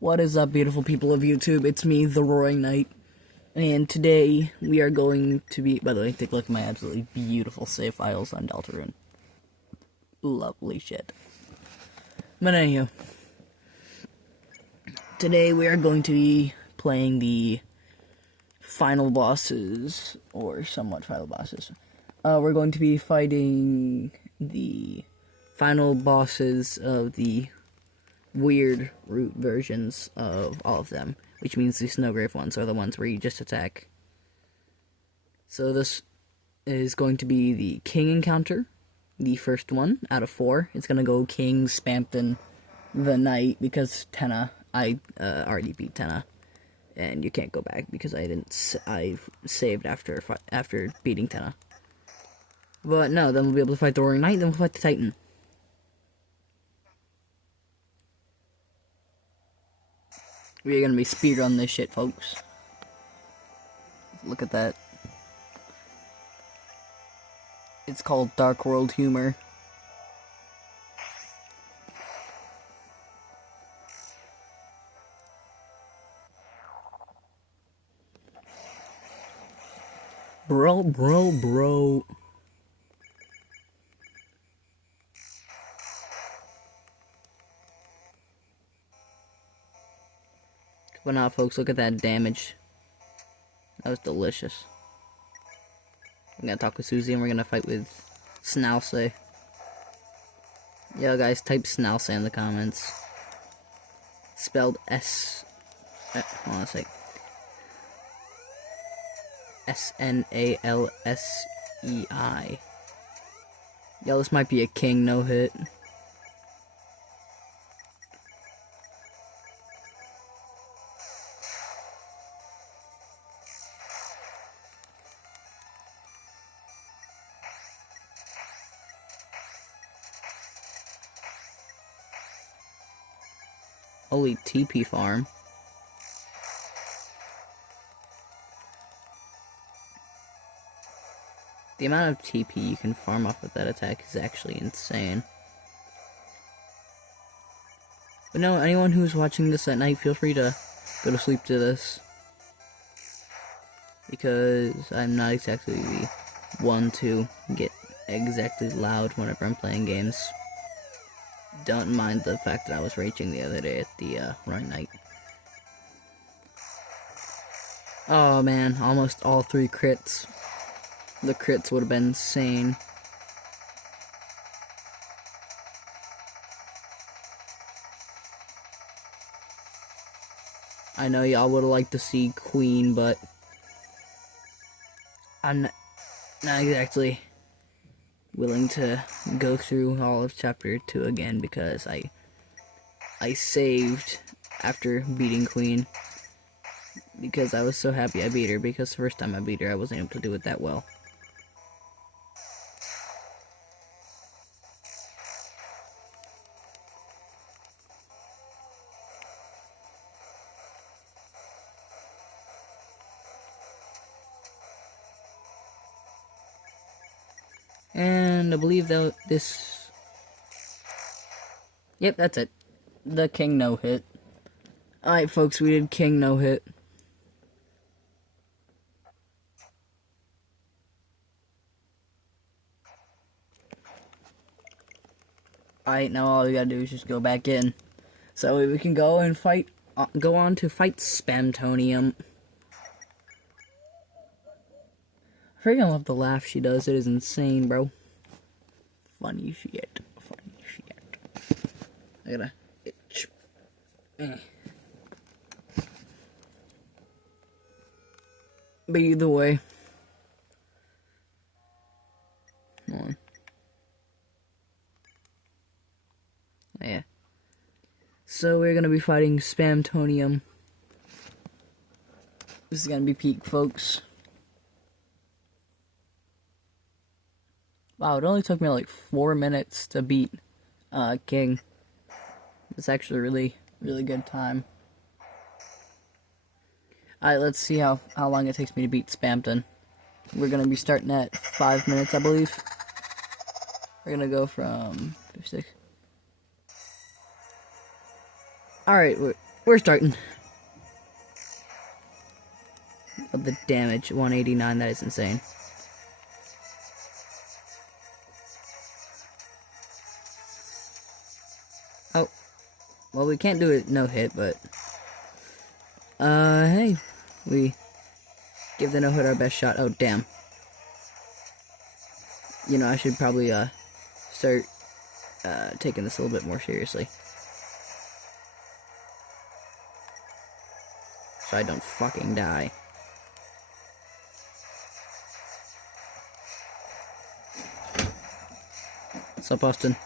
What is up, beautiful people of YouTube? It's me, the Roaring Knight, and today we are going to be, by the way, take a look at my absolutely beautiful save files on Deltarune. Lovely shit. But anywho, today we are going to be playing the final bosses, or somewhat final bosses. We're going to be fighting the final bosses of the weird root versions of all of them, which means the Snowgrave ones are the ones where you just attack. So this is going to be the King encounter, the first one out of 4. It's gonna go King, Spamton, the Knight, because Tenna, I already beat Tenna, and you can't go back because I saved after beating Tenna. But no, then we'll be able to fight the Roaring Knight, then we'll fight the Titan. We're gonna be speedrun this shit, folks. Look at that. It's called Dark World Humor. Bro. But now, folks, look at that damage. That was delicious. I'm gonna talk with Susie and we're gonna fight with Snalse. Yo, guys, type Snalse in the comments. Spelled hold on a sec. S-N-A-L-S-E-I. Yo, this might be a king no-hit. Holy TP farm. The amount of TP you can farm off with that attack is actually insane. But no, anyone who's watching this at night, feel free to go to sleep to this. Because I'm not exactly the one to get exactly loud whenever I'm playing games. Don't mind the fact that I was raging the other day at the Roaring Knight. Oh man, almost all 3 crits. The crits would have been insane. I know y'all would have liked to see Queen, but I'm not exactly willing to go through all of chapter 2 again because I saved after beating Queen because I was so happy I beat her, because the first time I beat her I wasn't able to do it that well. And I believe that this... Yep, that's it. The King no-hit. Alright, folks, we did King no-hit. Alright, now all we gotta do is just go back in. So we can go and fight... go on to fight Spamtonium. I freaking love the laugh she does. It is insane, bro. Funny shit. Funny shit. I gotta itch. But either way. Hold on. Oh, yeah. So we're gonna be fighting Spamtonium. This is gonna be peak, folks. Wow, it only took me like 4 minutes to beat King. It's actually a really good time. Alright, let's see how long it takes me to beat Spamton. We're gonna be starting at 5 minutes, I believe. We're gonna go from 56. Alright, we're starting. Of the damage, 189, that is insane. Oh, well, we can't do it no hit, but hey, we give the no hit our best shot. Oh, damn. You know, I should probably start taking this a little bit more seriously, so I don't fucking die. What's up, Austin?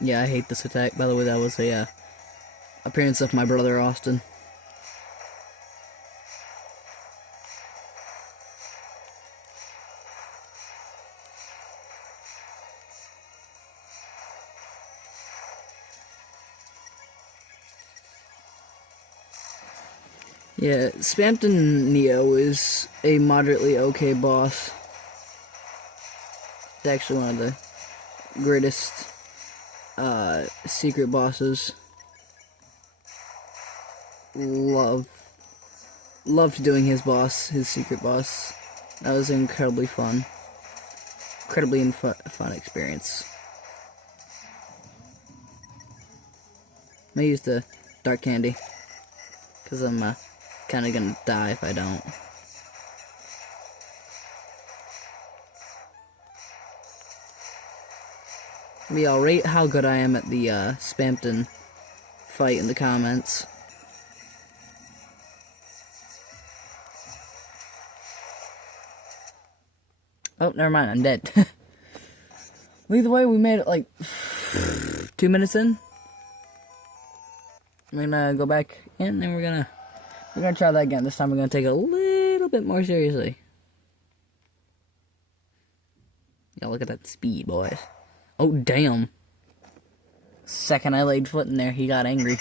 Yeah, I hate this attack. By the way, that was a appearance of my brother Austin. Yeah, Spampton Neo is a moderately okay boss. It's actually one of the greatest secret bosses. Loved doing his secret boss. That was incredibly fun. Incredibly fun experience. I'm gonna use the dark candy, because I'm kinda gonna die if I don't. Y'all rate how good I am at the Spampton fight in the comments. Oh, never mind, I'm dead. Either way, we made it like 2 minutes in. We're gonna go back in and we're gonna try that again. This time we're gonna take it a little bit more seriously. Y'all look at that speed, boys. Oh, damn. Second I laid foot in there, he got angry.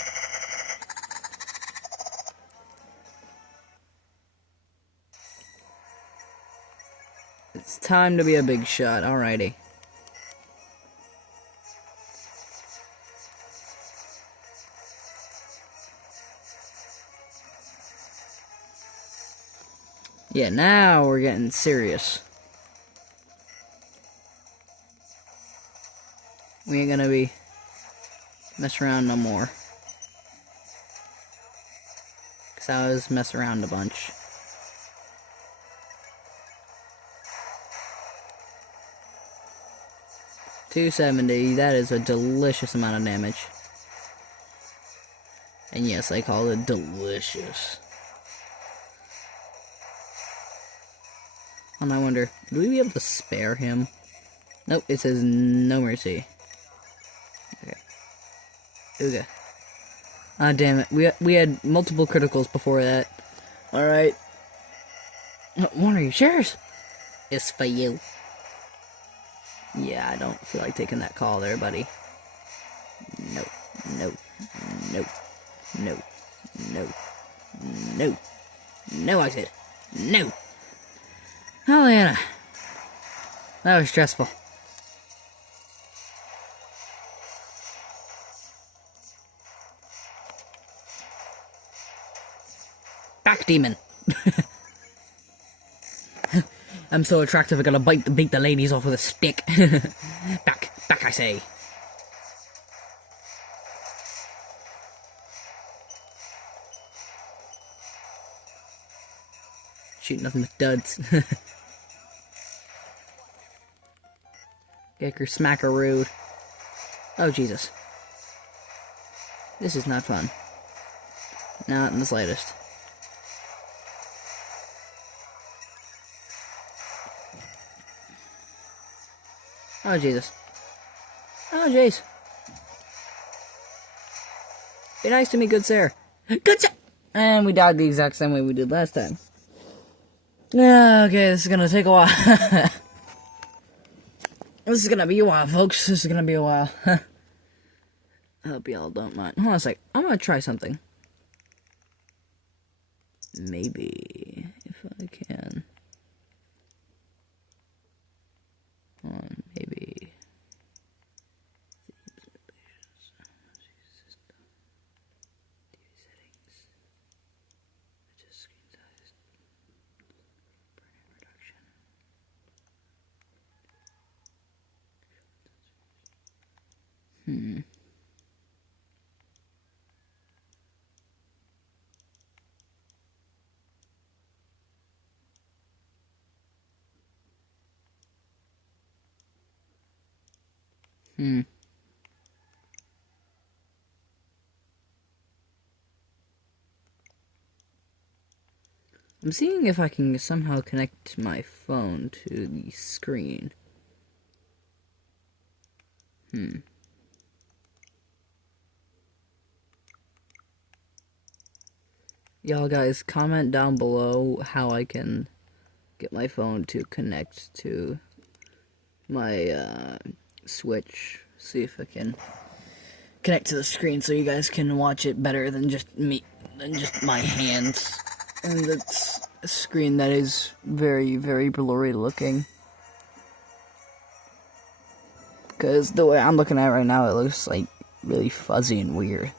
It's time to be a big shot, alrighty. Yeah, now we're getting serious. We ain't gonna be messing around no more. Cause I was messing around a bunch. $270, that is a delicious amount of damage. And yes, I call it delicious. And I wonder, do we be able to spare him? Nope, it says no mercy. Okay. Ooga. Ah, damn it. We had multiple criticals before that. Alright. One of your shares is for you. Yeah, I don't feel like taking that call there, buddy. No. No. No. No. No. No. No, I said. No. Oh, Anna. That was stressful. Back, demon. I'm so attractive I gotta beat the ladies off with a stick. Back, I say. Shoot nothing but duds. Gicker smackaroo. Oh, Jesus. This is not fun. Not in the slightest. Oh, Jesus. Oh, jeez. Be nice to me, good sir. Good sir! And we died the exact same way we did last time. Okay, this is gonna take a while. This is gonna be a while, folks. This is gonna be a while. I hope y'all don't mind. Hold on a sec. I'm gonna try something. Maybe, if I can. I'm seeing if I can somehow connect my phone to the screen. Y'all guys, comment down below how I can get my phone to connect to my Switch. See if I can connect to the screen so you guys can watch it better than just my hands. And it's a screen that is very, very blurry looking. Because the way I'm looking at it right now, it looks like really fuzzy and weird.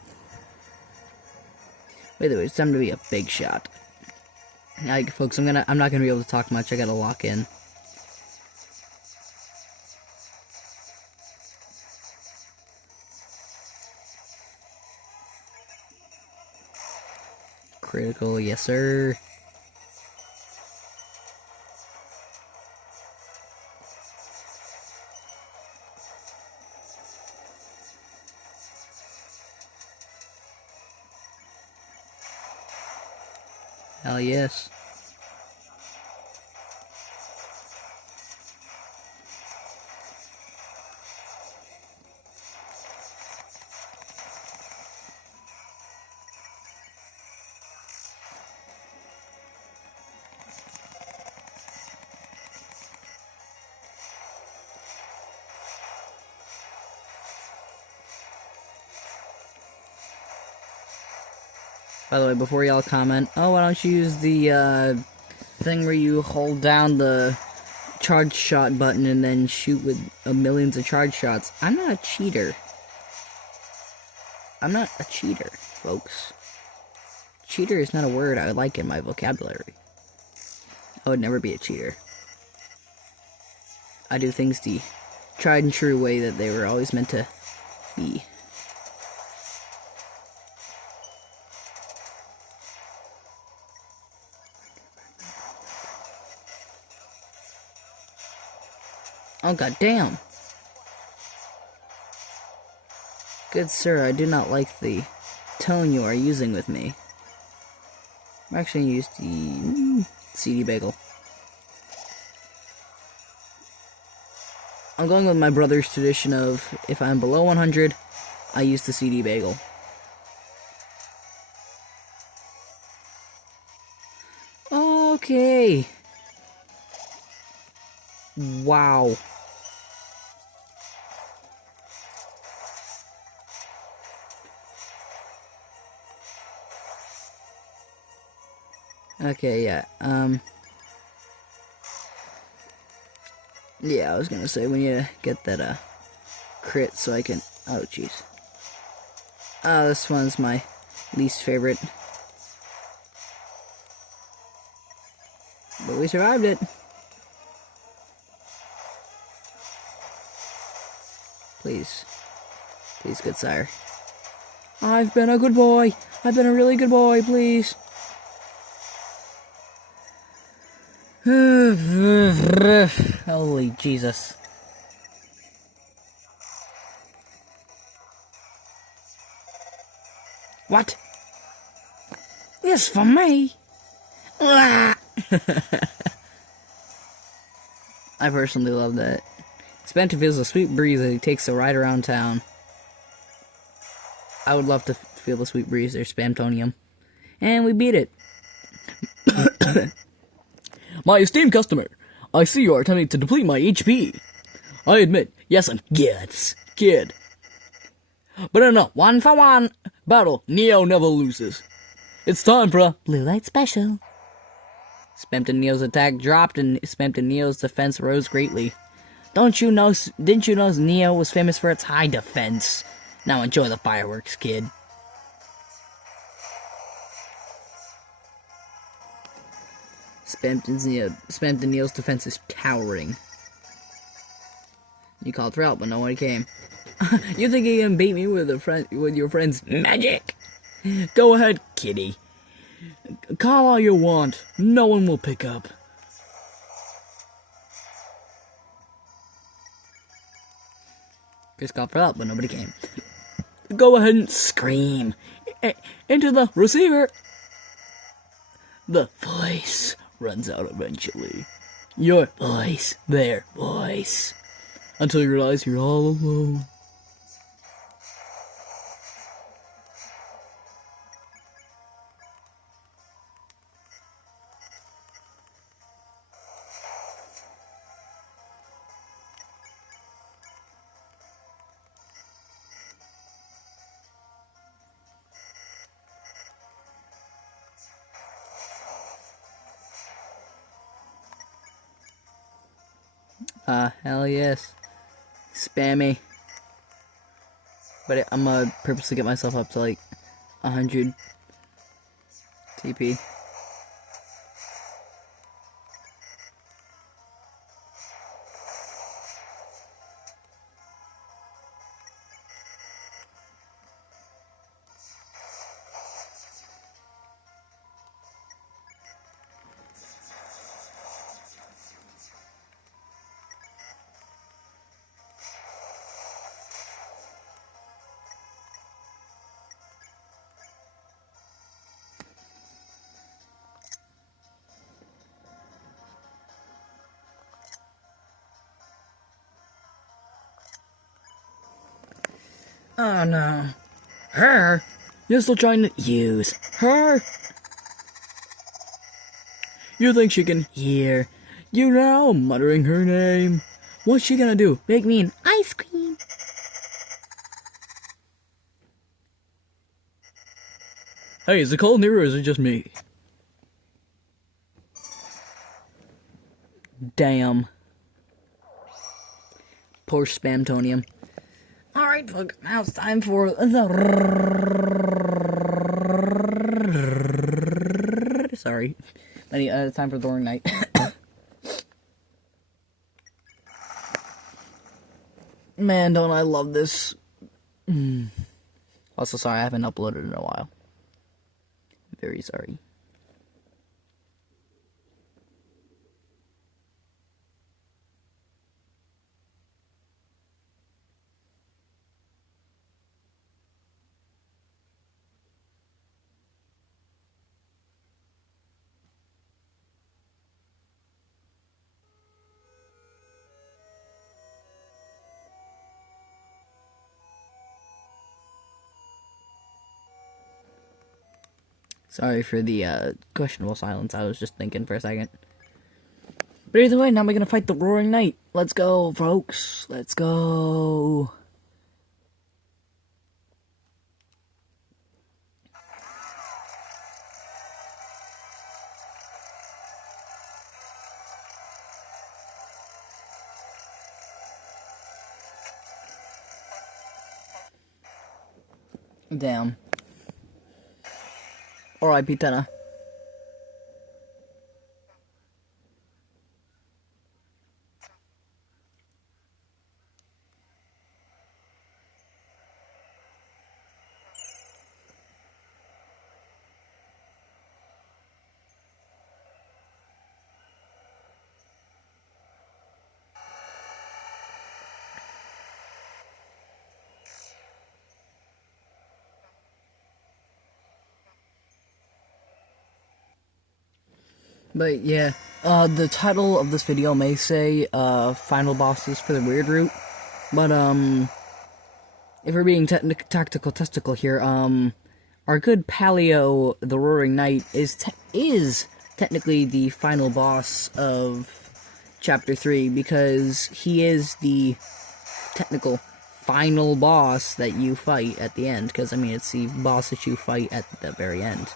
By the way, it's time to be a big shot. Alright, folks, I'm not gonna be able to talk much. I gotta lock in. Critical, yes sir. Hell yes. By the way, before y'all comment, oh, why don't you use the thing where you hold down the charge shot button and then shoot with millions of charge shots? I'm not a cheater. I'm not a cheater, folks. Cheater is not a word I like in my vocabulary. I would never be a cheater. I do things the tried and true way that they were always meant to be. Oh, goddamn. Good sir, I do not like the tone you are using with me. I'm actually going to use the CD bagel. I'm going with my brother's tradition of, if I'm below 100, I use the CD bagel. Okay. Wow. Okay, yeah, yeah, I was gonna say, we need to get that, crit so I can, oh, jeez. This one's my least favorite. But we survived it. Please. Please, good sire. I've been a good boy. I've been a really good boy, please. Holy Jesus. What? This for me? I personally love that. Spamton feels a sweet breeze as he takes a ride around town. I would love to feel the sweet breeze there, Spamtonium. And we beat it. My esteemed customer, I see you are attempting to deplete my HP. I admit, yes, I'm kid. But in a 1-for-1 battle, Neo never loses. It's time for a blue light special. Spamton Neo's attack dropped and Spamton Neo's defense rose greatly. Didn't you know Neo was famous for its high defense? Now enjoy the fireworks, kid. Spamton Neo's defense is towering. You called for help, but nobody came. You think you can beat me with your friend's magic? Go ahead, kitty. Call all you want. No one will pick up. Chris called for help, but nobody came. Go ahead and scream into the receiver. The voice runs out eventually. Your voice, their voice. Until you realize you're all alone. Hell yes. Spam me. But I'm gonna purposely get myself up to like 100 TP. Oh no. Her? You're still trying to use her? You think she can hear you now muttering her name? What's she gonna do? Make me an ice cream? Hey, is it cold in here or is it just me? Damn. Poor Spamtonium. Alright, folks, now it's time for the... Sorry. It's time for the Roaring Night. Man, don't I love this. Also, sorry, I haven't uploaded in a while. Very sorry. Sorry for the questionable silence. I was just thinking for a second. But either way, now we're gonna fight the Roaring Knight. Let's go, folks. Let's go. Damn. R.I.P. Tenna. But yeah, the title of this video may say, Final Bosses for the Weird Route, but, if we're being tactical testicle here, our good Paleo, the Roaring Knight, is technically the final boss of Chapter 3, because he is the technical final boss that you fight at the end, because, I mean, it's the boss that you fight at the very end.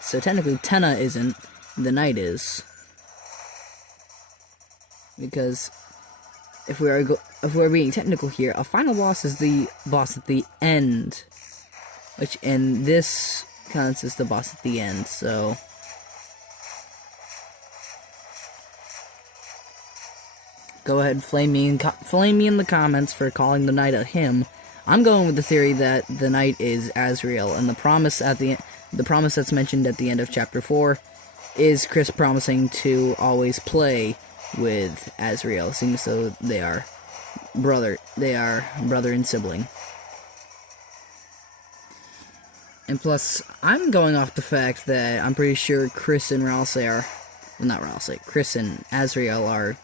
So technically, Tenna isn't. The Knight is, because if we're being technical here, a final boss is the boss at the end, which in this counts as the boss at the end. So go ahead, flame me in the comments for calling the Knight a him. I'm going with the theory that the Knight is Azrael, and the promise that's mentioned at the end of Chapter 4. Is Chris promising to always play with Azrael, seems so they are brother. They are brother and sibling. And plus, I'm going off the fact that I'm pretty sure Chris and Ralsei are... Well, not Ralsei. Chris and Azrael are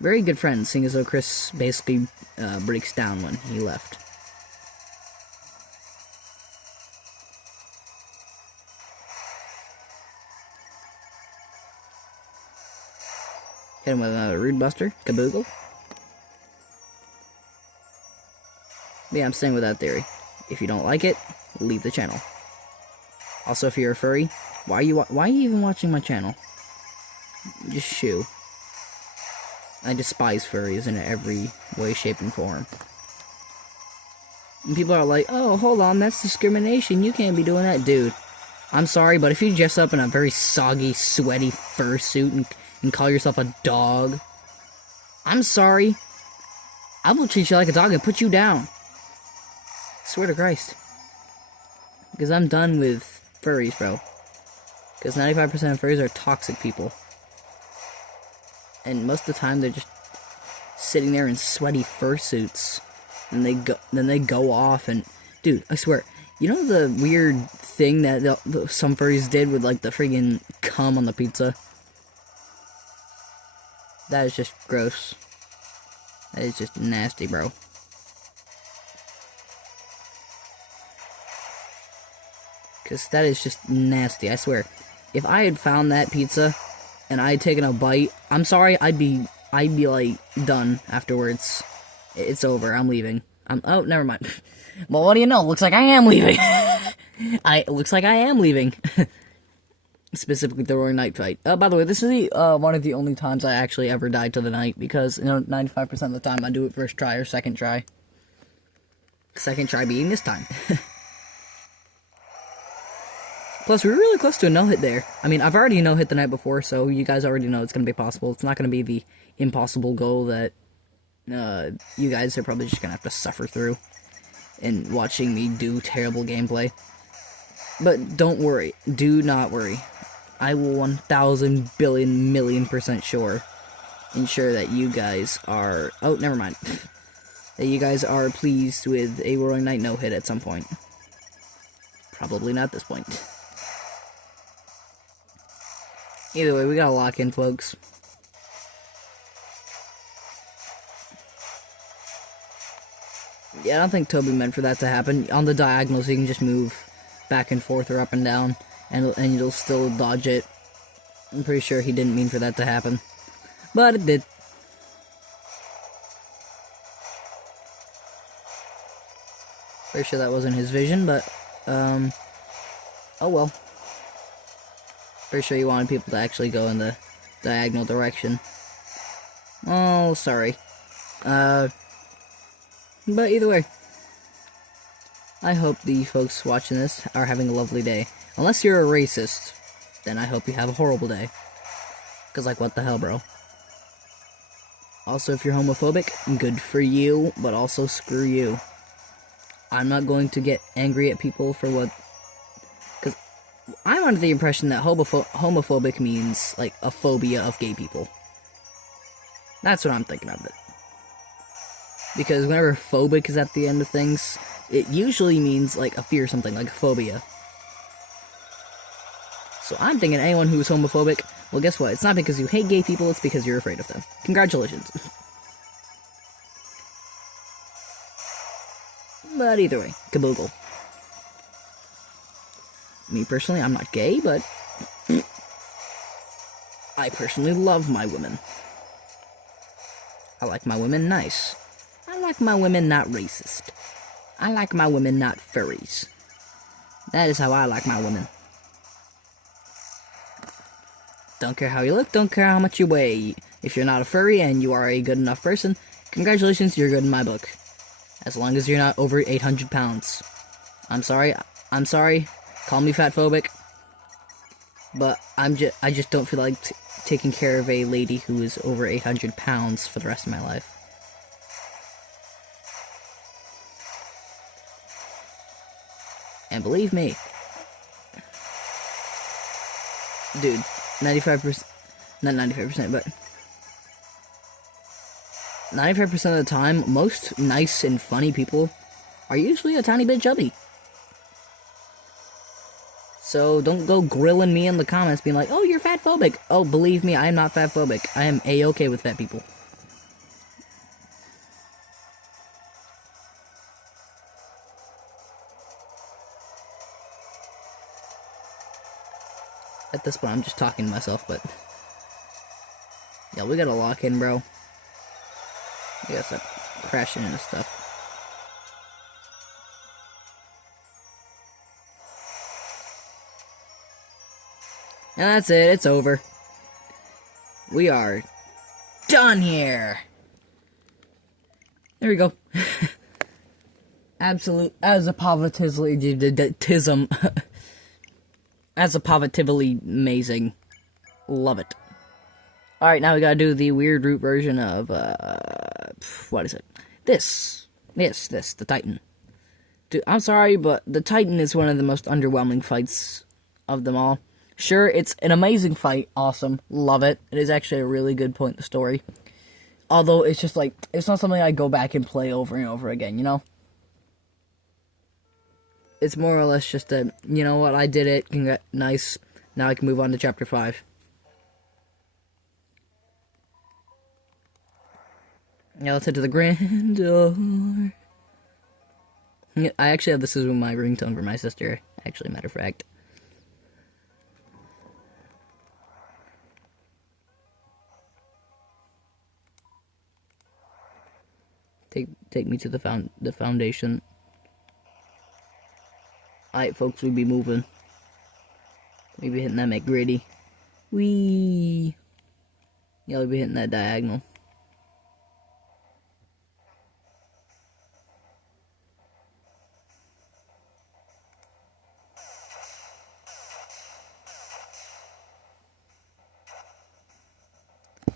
very good friends, seeing as though Chris basically breaks down when he left. Hit him with a Rude Buster. Kaboogle. Yeah, I'm staying with that theory. If you don't like it, leave the channel. Also, if you're a furry, why are you even watching my channel? Just shoo. I despise furries in every way, shape, and form. And people are like, oh, hold on, that's discrimination. You can't be doing that. Dude, I'm sorry, but if you dress up in a very soggy, sweaty fursuit and call yourself a dog, I'm sorry. I will treat you like a dog and put you down. Swear to Christ. Because I'm done with furries, bro. Because 95% of furries are toxic people. And most of the time they're just sitting there in sweaty fursuits. And then they go off and... Dude, I swear. You know the weird thing that some furries did with like the friggin' cum on the pizza? That is just gross. That is just nasty, bro. Because that is just nasty, I swear. If I had found that pizza and I had taken a bite, I'm sorry, I'd be like done afterwards. It's over, I'm leaving. Oh, never mind. Well, what do you know? Looks like I am leaving. Looks like I am leaving. Specifically the roaring night fight. By the way, this is one of the only times I actually ever died to the night, because, you know, 95% of the time I do it first try or second try. Second try being this time. Plus, we were really close to a no-hit there. I mean, I've already no-hit the night before, so you guys already know it's going to be possible. It's not going to be the impossible goal that you guys are probably just going to have to suffer through in watching me do terrible gameplay. But don't worry. Do not worry. I will 1,000 billion million % sure ensure that you guys are... Oh, never mind. That you guys are pleased with a Roaring Night no-hit at some point. Probably not this point. Either way, we gotta lock in, folks. Yeah, I don't think Toby meant for that to happen. On the diagonals, you can just move back and forth or up and down, and you'll still dodge it. I'm pretty sure he didn't mean for that to happen. But it did. Pretty sure that wasn't his vision, but, oh well. Pretty sure he wanted people to actually go in the diagonal direction. Oh, sorry. But either way, I hope the folks watching this are having a lovely day. Unless you're a racist, then I hope you have a horrible day. Because, like, what the hell, bro? Also, if you're homophobic, good for you, but also screw you. I'm not going to get angry at people for what... Because I'm under the impression that homophobic means, like, a phobia of gay people. That's what I'm thinking of it. Because whenever phobic is at the end of things, it usually means, like, a fear or something, like a phobia. So I'm thinking anyone who is homophobic, well, guess what? It's not because you hate gay people, it's because you're afraid of them. Congratulations. But either way, kaboogle. Me personally, I'm not gay, but I personally love my women. I like my women nice. I like my women not racist. I like my women not furries. That is how I like my women. Don't care how you look, don't care how much you weigh. If you're not a furry and you are a good enough person, congratulations, you're good in my book. As long as you're not over 800 pounds. I'm sorry, call me fatphobic. But I just don't feel like taking care of a lady who is over 800 pounds for the rest of my life. And believe me, dude, 95%, not 95%, but 95% of the time, most nice and funny people are usually a tiny bit chubby. So don't go grilling me in the comments being like, oh, you're fat phobic. Oh, believe me, I am not fat phobic. I am A-okay with fat people. At this point, I'm just talking to myself, but... yeah, we gotta lock in, bro. We gotta stop crashing into stuff. And that's it, it's over. We are done here. There we go. Absolute, as a positively amazing. Love it. Alright, now we gotta do the weird root version of, what is it? This, the Titan. Dude, I'm sorry, but the Titan is one of the most underwhelming fights of them all. Sure, it's an amazing fight, awesome, love it. It is actually a really good point in the story. Although, it's just like, it's not something I go back and play over and over again, you know? It's more or less just a, you know what, I did it, nice, now I can move on to Chapter 5. Now let's head to the grand door. I actually have this as my ringtone for my sister, actually, matter of fact. Take me to the foundation. Alright, folks, we be moving. We be hitting that McGritty. Wee. Yeah, we be hitting that diagonal.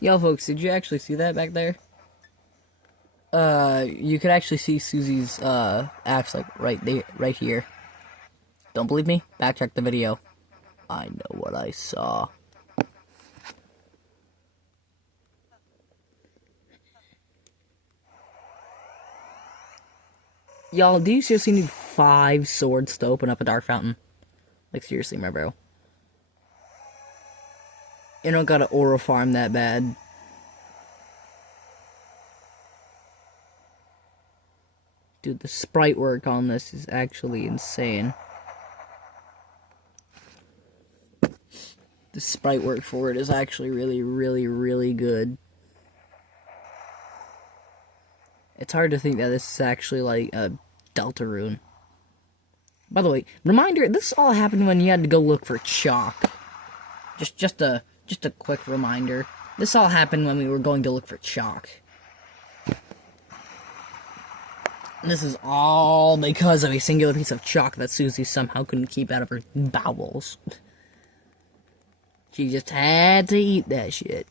Yo, folks, did you actually see that back there? You could actually see Susie's, axe, like, right here. Don't believe me? Backtrack the video. I know what I saw. Y'all, do you seriously need 5 swords to open up a dark fountain? Like, seriously, my bro. You don't gotta aura farm that bad. Dude, the sprite work on this is actually insane. The sprite work for it is actually really, really, really good. It's hard to think that this is actually like a Deltarune. By the way, reminder, this all happened when you had to go look for chalk. Just a quick reminder. This all happened when we were going to look for chalk. This is all because of a singular piece of chalk that Susie somehow couldn't keep out of her bowels. She just had to eat that shit.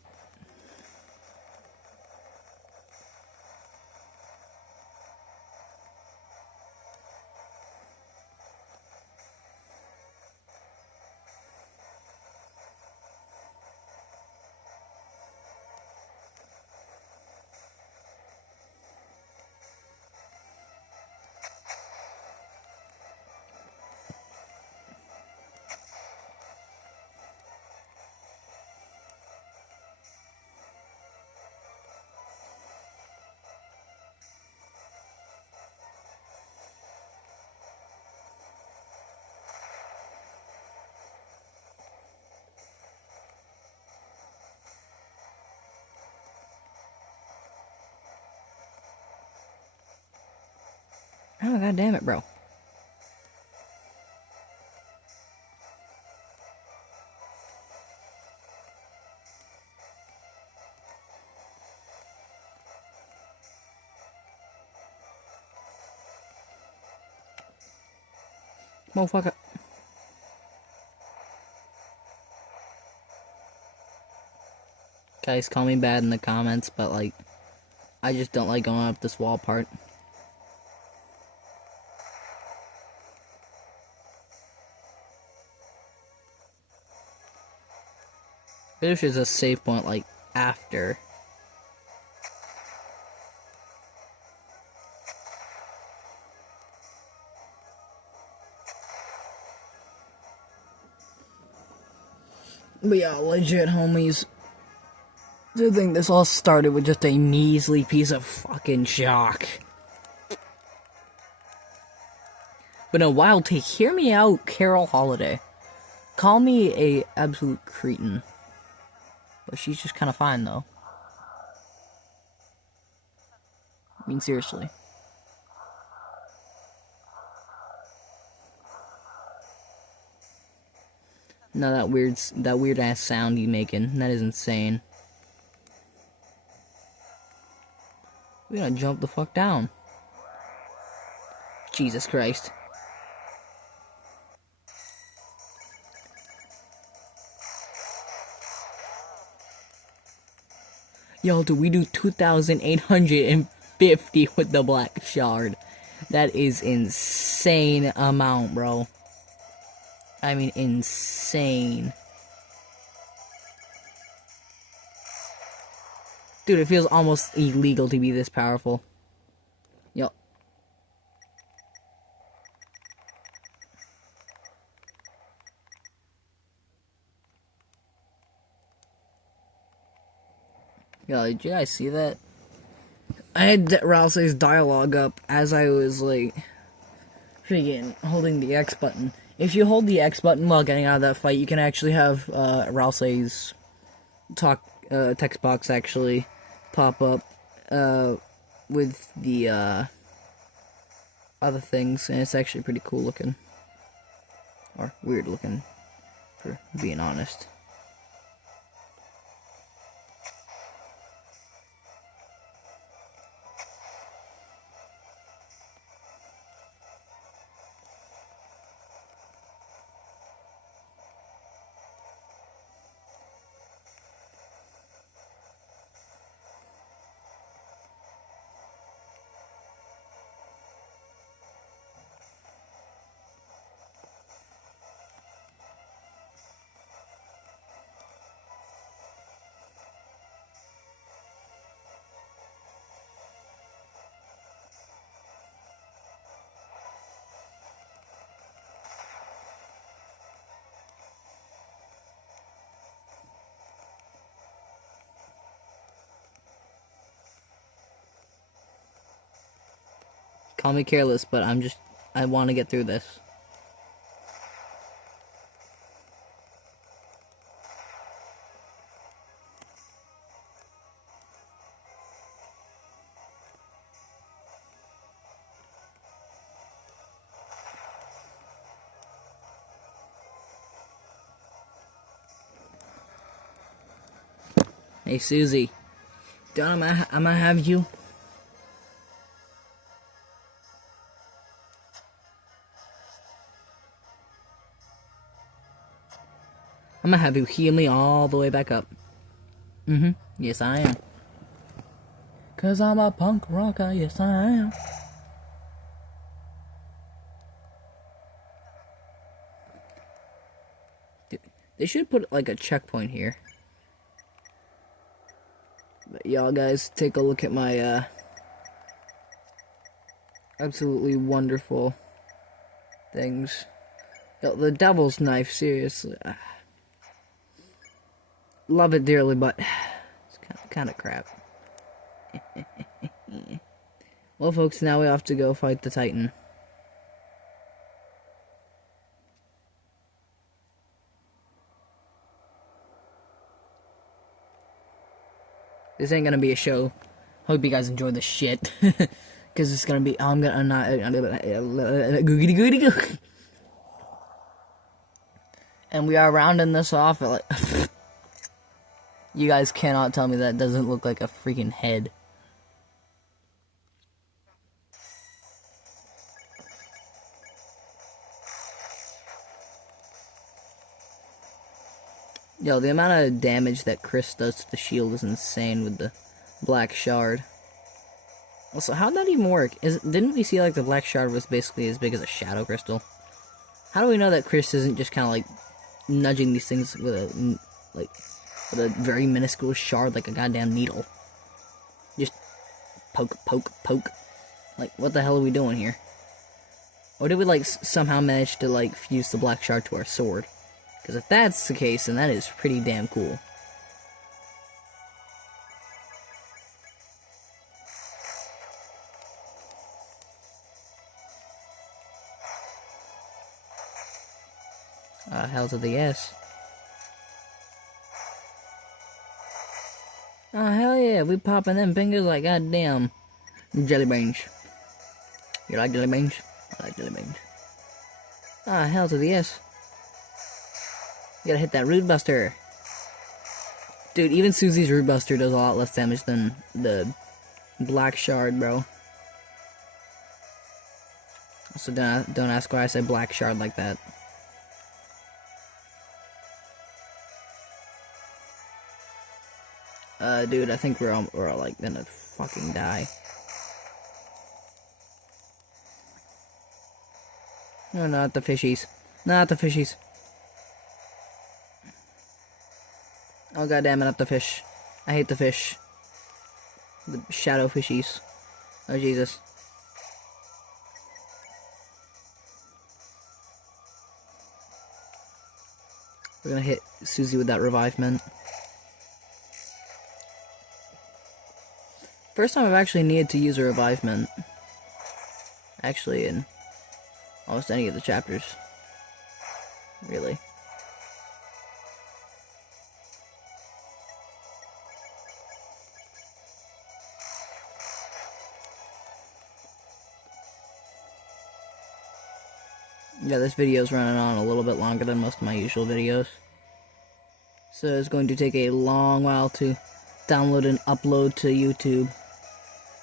Oh, god damn it, bro. Motherfucker. Guys, call me bad in the comments, but, like, I just don't like going up this wall part. This is a save point, like, after. But yeah, legit, homies. I think this all started with just a measly piece of fucking shock. But no, wild take. Hear me out, Carol Holiday. Call me a absolute cretin. But she's just kind of fine, though. I mean, seriously. No, that weird ass sound you making. That is insane. We gotta jump the fuck down. Jesus Christ. Yo, dude, we do 2,850 with the black shard. That is insane amount, bro. I mean, insane. Dude, it feels almost illegal to be this powerful. Yo. Yo, did you guys see that? I had Rousey's dialogue up as I was, like, freaking holding the X button. If you hold the X button while getting out of that fight, you can actually have Rousey's text box actually pop up with the other things, and it's actually pretty cool looking. Or weird looking, for being honest. Call me careless, but I want to get through this. Hey, Susie. Don't I'm gonna have you? I'm gonna have you heal me all the way back up. Yes, I am. 'Cause I'm a punk rocker, yes, I am. They should put, like, a checkpoint here. But y'all guys, take a look at my, absolutely wonderful things. Yo, the devil's knife, seriously. Love it dearly, but it's kind of crap. Well, folks, now we have to go fight the Titan. This ain't gonna be a show. Hope you guys enjoy the shit. Because it's gonna be, I'm not, googity googity goo. And we are rounding this off at, like, you guys cannot tell me that doesn't look like a freaking head. Yo, the amount of damage that Chris does to the shield is insane with the black shard. Also, how'd that even work? Didn't we see, like, the black shard was basically as big as a shadow crystal? How do we know that Chris isn't just kind of, like, nudging these things with a, like, with a very minuscule shard like a goddamn needle? Just poke, poke, poke. Like, what the hell are we doing here? Or did we, like, somehow manage to, like, fuse the black shard to our sword? Because if that's the case, then that is pretty damn cool. Hell to the yes. Oh, hell yeah, we popping them fingers like goddamn jelly beans. You like jelly beans? I like jelly beans. Ah, hell to the yes. You gotta hit that root buster. Dude, even Susie's root buster does a lot less damage than the black shard, bro. So don't ask why I say black shard like that. Dude, I think we're all like gonna fucking die. No, not the fishies. Not the fishies. Oh, goddammit, not the fish. I hate the fish. The shadow fishies. Oh, Jesus. We're gonna hit Susie with that revivement. First time I've actually needed to use a revivement. Actually, in almost any of the chapters. Really. Yeah, this video's running on a little bit longer than most of my usual videos. So it's going to take a long while to download and upload to YouTube.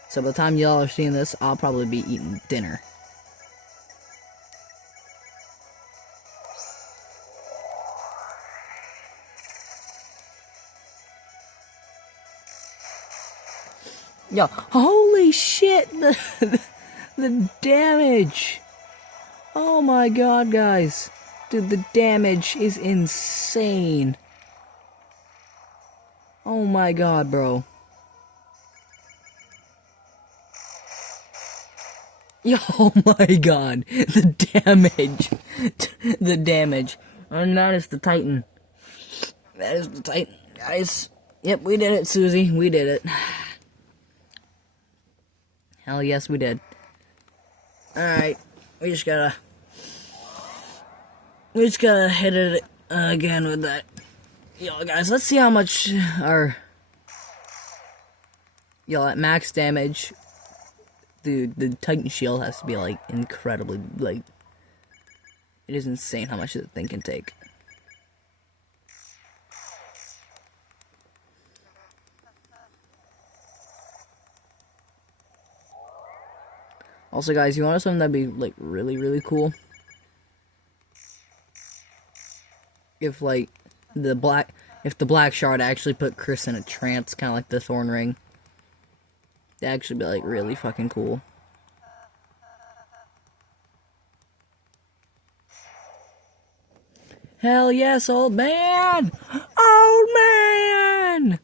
So by the time y'all are seeing this, I'll probably be eating dinner. Yo, holy shit! The damage! Oh my god, guys. Dude, the damage is insane. Oh my god, bro. Yo, oh my god. The damage. The damage. And that is the Titan. That is the Titan, guys. Yep, we did it, Susie. We did it. Hell yes, we did. Alright. We just gotta hit it again with that. Yo, guys, let's see how much our... Yo, at max damage... Dude, the Titan shield has to be, like, incredibly, like... It is insane how much the thing can take. Also, guys, you want something that'd be, like, really, really cool? If, like, the black shard actually put Chris in a trance, kind of like the Thorn Ring. That'd actually be, like, really fucking cool. Hell yes, old man! Old man!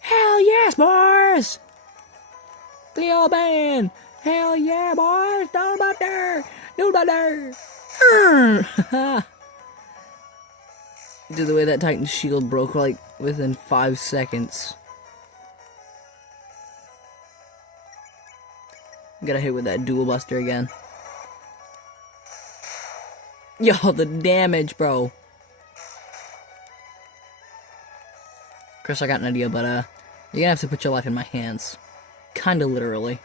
Hell yes, boys! The old man! Hell yeah, boys! Do about there! Do about there! Dude, the way that Titan shield broke, like, within 5 seconds. Gotta hit with that dual buster again. Yo, the damage, bro. Chris, I got an idea, but, you're gonna have to put your life in my hands. Kinda literally.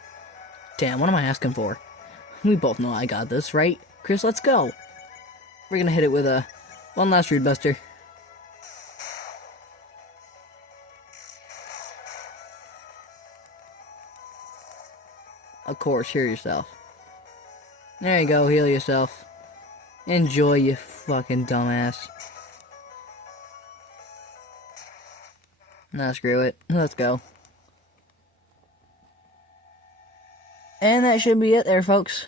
Damn, what am I asking for? We both know I got this, right? Chris, let's go. We're gonna hit it with one last root buster. Of course, heal yourself. There you go, heal yourself. Enjoy, you fucking dumbass. Nah, screw it. Let's go. And that should be it there, folks.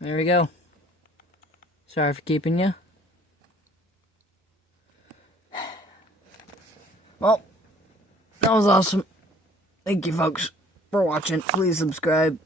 There we go. Sorry for keeping you. Well, that was awesome. Thank you, folks, for watching. Please subscribe.